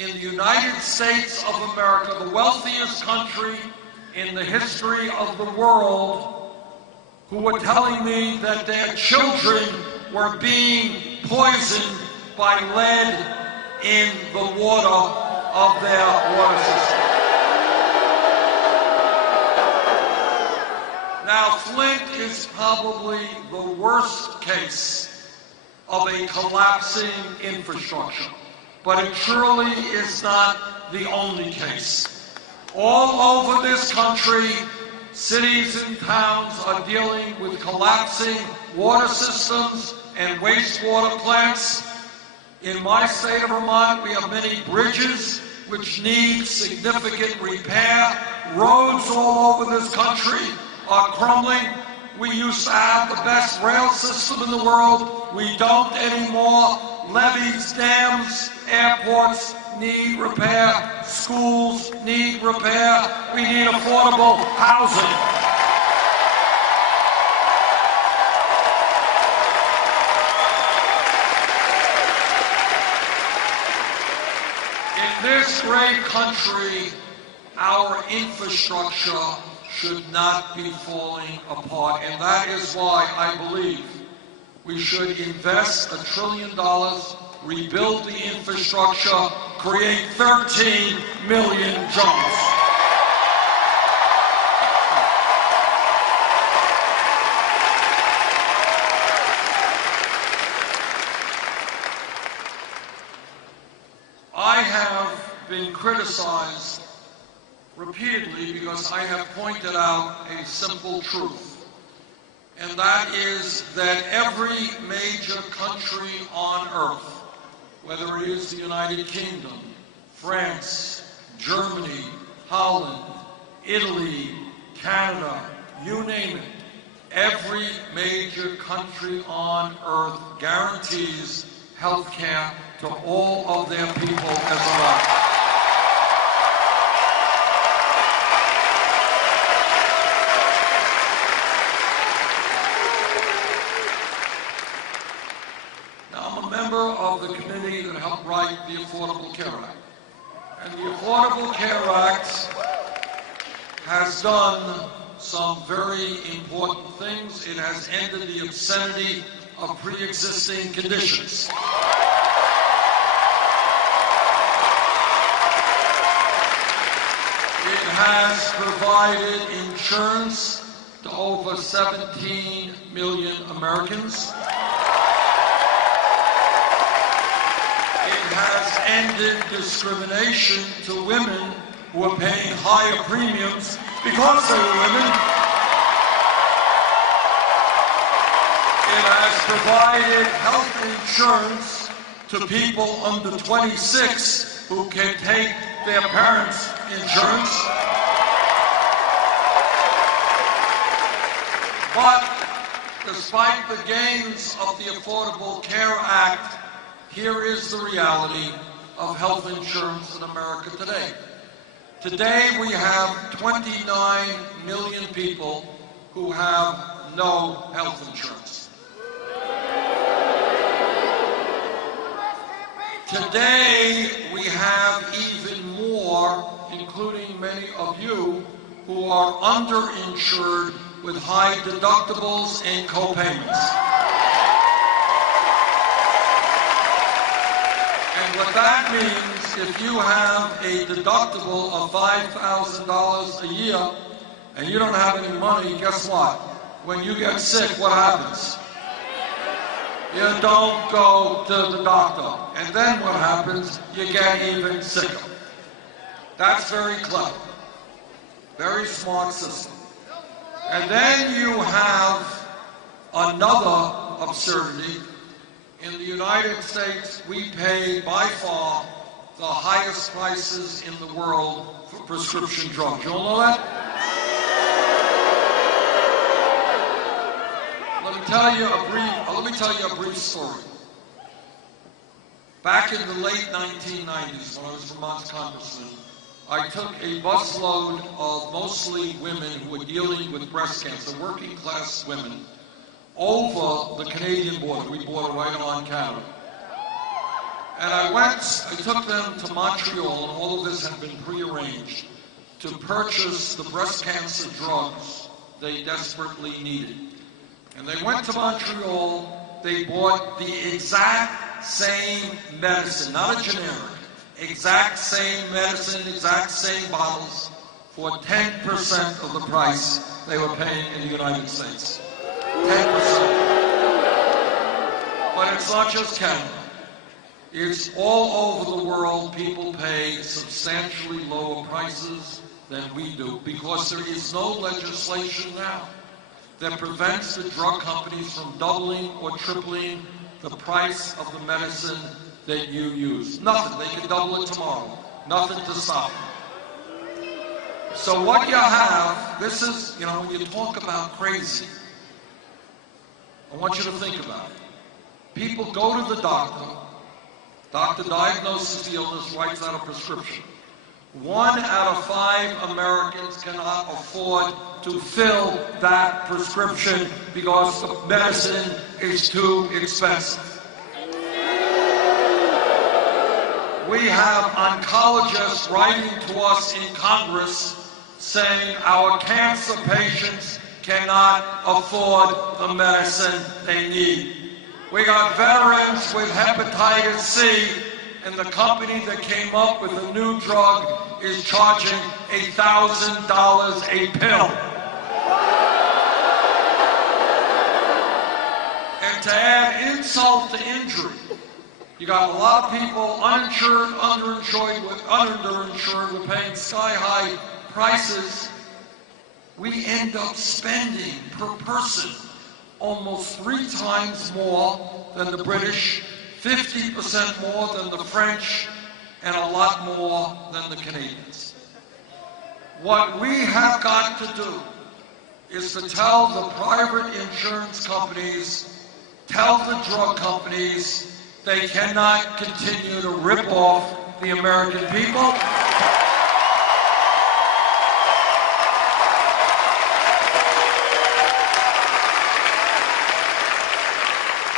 in the United States of America, the wealthiest country in the history of the world, who were telling me that their children were being poisoned by lead in the water of their water system. Now, Flint is probably the worst case of a collapsing infrastructure, but it surely is not the only case. All over this country, cities and towns are dealing with collapsing water systems and wastewater plants. In my state of Vermont, we have many bridges which need significant repair. Roads all over this country are crumbling. We used to have the best rail system in the world. We don't anymore. Levees, dams, airports need repair. Schools need repair. We need affordable housing. In this great country, our infrastructure should not be falling apart, and that is why I believe we should invest $1 trillion, rebuild the infrastructure, create 13 million jobs. I have been criticized repeatedly because I have pointed out a simple truth, and that is that every major country on earth, whether it is the United Kingdom, France, Germany, Holland, Italy, Canada, you name it, every major country on earth guarantees health care to all of their people as well. Of the committee that helped write the Affordable Care Act. And the Affordable Care Act has done some very important things. It has ended the obscenity of pre-existing conditions. It has provided insurance to over 17 million Americans. Has ended discrimination to women who are paying higher premiums because they were women. It has provided health insurance to people under 26 who can take their parents' insurance. But despite the gains of the Affordable Care Act, here is the reality of health insurance in America today. Today we have 29 million people who have no health insurance. Today we have even more, including many of you, who are underinsured with high deductibles and co-payments. And what that means, if you have a deductible of $5,000 a year and you don't have any money, guess what? When you get sick, what happens? You don't go to the doctor. And then what happens? You get even sicker. That's very clever. Very smart system. And then you have another absurdity. In the United States, we pay by far the highest prices in the world for prescription drugs. You all know that? Let me tell you a brief story. Back in the late 1990s, when I was Vermont's congressman, I took a busload of mostly women who were dealing with breast cancer, working class women, over the Canadian border. We border right on Canada. And I took them to Montreal, and all of this had been prearranged, to purchase the breast cancer drugs they desperately needed. And they went to Montreal, they bought the exact same medicine, not a generic, exact same medicine, exact same bottles, for 10% of the price they were paying in the United States. 10%. But it's not just Canada. It's all over the world. People pay substantially lower prices than we do because there is no legislation now that prevents the drug companies from doubling or tripling the price of the medicine that you use. Nothing. They can double it tomorrow. Nothing to stop them. So what you have, this is, when you talk about crazy, I want you to think about it. People go to the doctor diagnoses the illness, writes out a prescription. 1 out of 5 Americans cannot afford to fill that prescription because the medicine is too expensive. We have oncologists writing to us in Congress saying our cancer patients cannot afford the medicine they need. We got veterans with hepatitis C, and the company that came up with a new drug is charging $1,000 a pill. And to add insult to injury, you got a lot of people uninsured, underinsured, we're paying sky-high prices. We end up spending per person almost 3 times more than the British, 50% more than the French, and a lot more than the Canadians. What we have got to do is to tell the private insurance companies, tell the drug companies, they cannot continue to rip off the American people.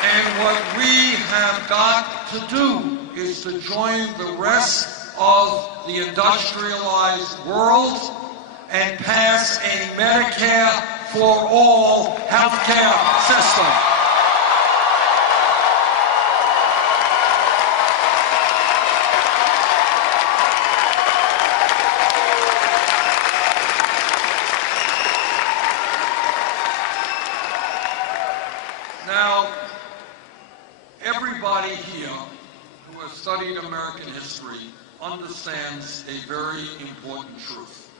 And what we have got to do is to join the rest of the industrialized world and pass a Medicare for all healthcare system. Now, everybody here who has studied American history understands a very important truth.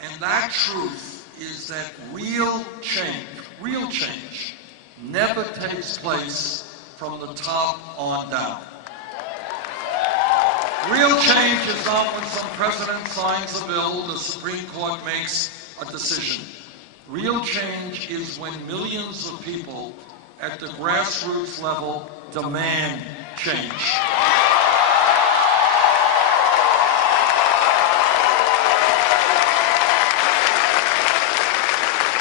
And that truth is that real change never takes place from the top on down. Real change is not when some president signs a bill, the Supreme Court makes a decision. Real change is when millions of people at the grassroots level demand change.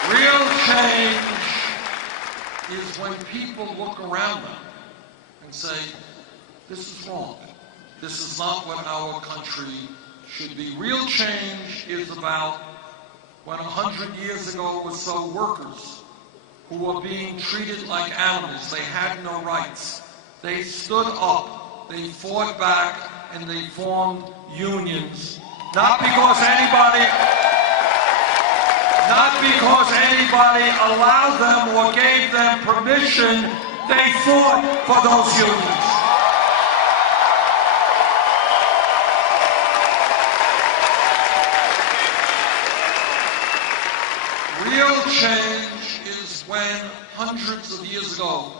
Real change is when people look around them and say, this is wrong. This is not what our country should be. Real change is about when 100 years ago or so workers who were being treated like animals, they had no rights. They stood up, they fought back, and they formed unions. Not because anybody allowed them or gave them permission, they fought for those unions. Real change is when hundreds of years ago,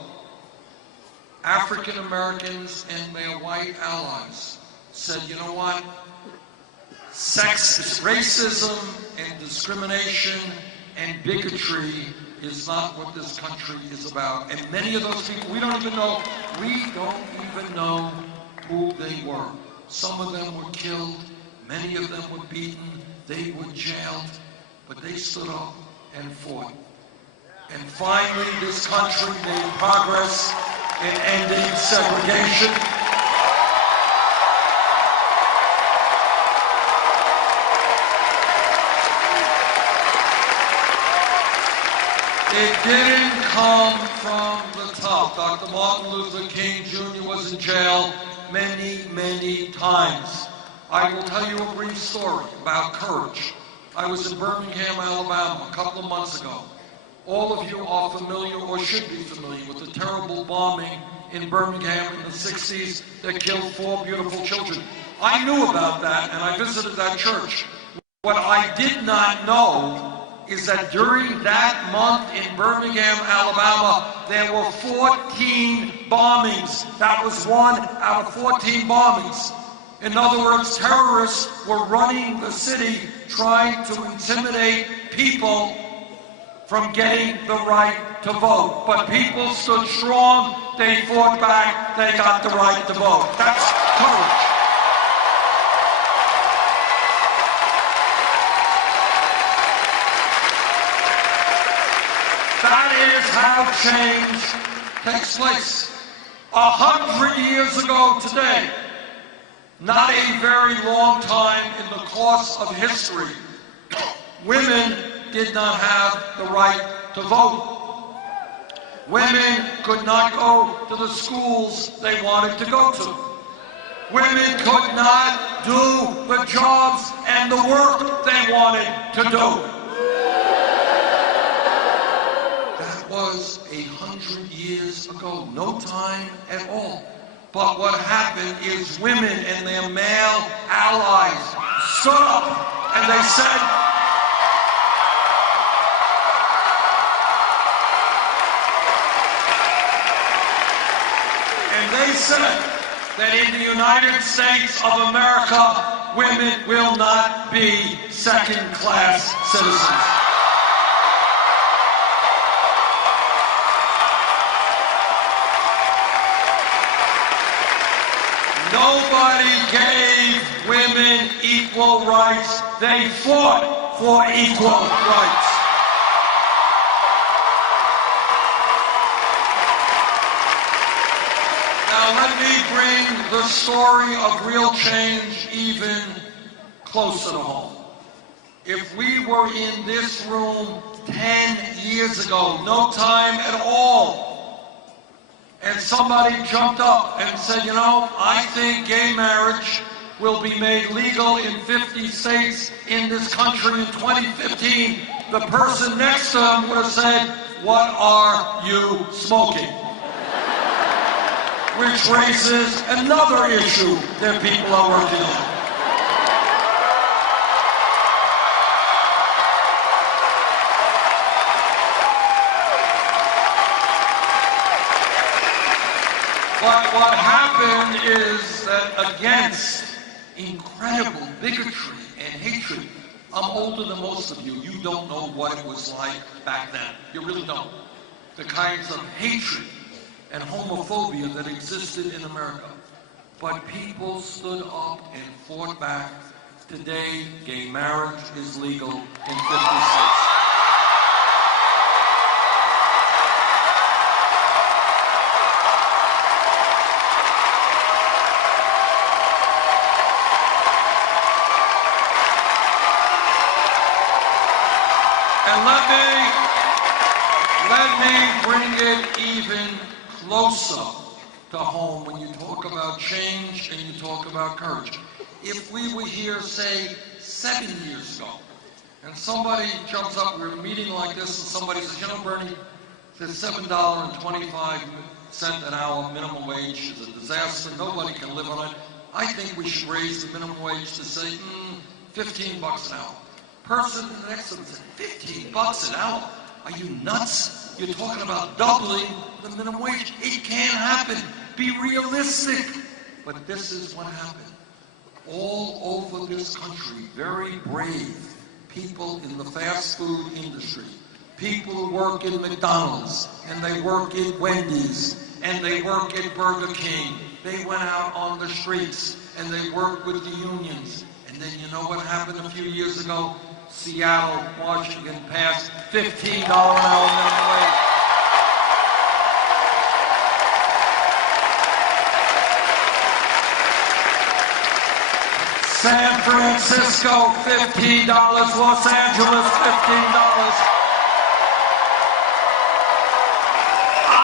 African Americans and their white allies said, you know what? Racism and discrimination and bigotry is not what this country is about. And many of those people, we don't even know who they were. Some of them were killed, many of them were beaten, they were jailed, but they stood up and fought. And finally, this country made progress in ending segregation. didn't come from the top. Dr. Martin Luther King Jr. was in jail many, many times. I will tell you a brief story about courage. I was in Birmingham, Alabama a couple of months ago. All of you are familiar or should be familiar with the terrible bombing in Birmingham in the 60s that killed 4 beautiful children. I knew about that and I visited that church. What I did not know is that during that month in Birmingham, Alabama, there were 14 bombings. That was 1 out of 14 bombings. In other words, terrorists were running the city trying to intimidate people from getting the right to vote. But people stood strong, they fought back, they got the right to vote. That's courage. That is how change takes place. 100 years ago today, not a very long time in the course of history, women did not have the right to vote. Women could not go to the schools they wanted to go to. Women could not do the jobs and the work they wanted to do. That was 100 years ago, no time at all. But what happened is women and their male allies stood up and they said, that in the United States of America, women will not be second-class citizens. Nobody gave women equal rights. They fought for equal rights. Now let me bring the story of real change even closer to home. If we were in this room 10 years ago, no time at all, and somebody jumped up and said, you know, I think gay marriage will be made legal in 50 states in this country in 2015, the person next to him would have said, what are you smoking? Which raises another issue that people are working on. But what happened is that against incredible bigotry and hatred, I'm older than most of you. You don't know what it was like back then. You really don't. The kinds of hatred and homophobia that existed in America. But people stood up and fought back. Today, gay marriage is legal in 50 states. And let me bring it even closer to home when you talk about change and you talk about courage. If we were here, say, 7 years ago, and somebody jumps up, we're in a meeting like this, and somebody says, you know, Bernie, there's $7.25 an hour minimum wage is a disaster, nobody can live on it. I think we should raise the minimum wage to, say, $15 an hour. Person next to them said, $15 an hour? Are you nuts? You're talking about doubling the minimum wage. It can't happen. Be realistic. But this is what happened. All over this country, very brave people in the fast food industry, people who work in McDonald's, and they work in Wendy's, and they work at Burger King. They went out on the streets, and they worked with the unions. And then you know what happened a few years ago? Seattle, Washington passed $15 an hour minimum wage. San Francisco, $15. Los Angeles, $15.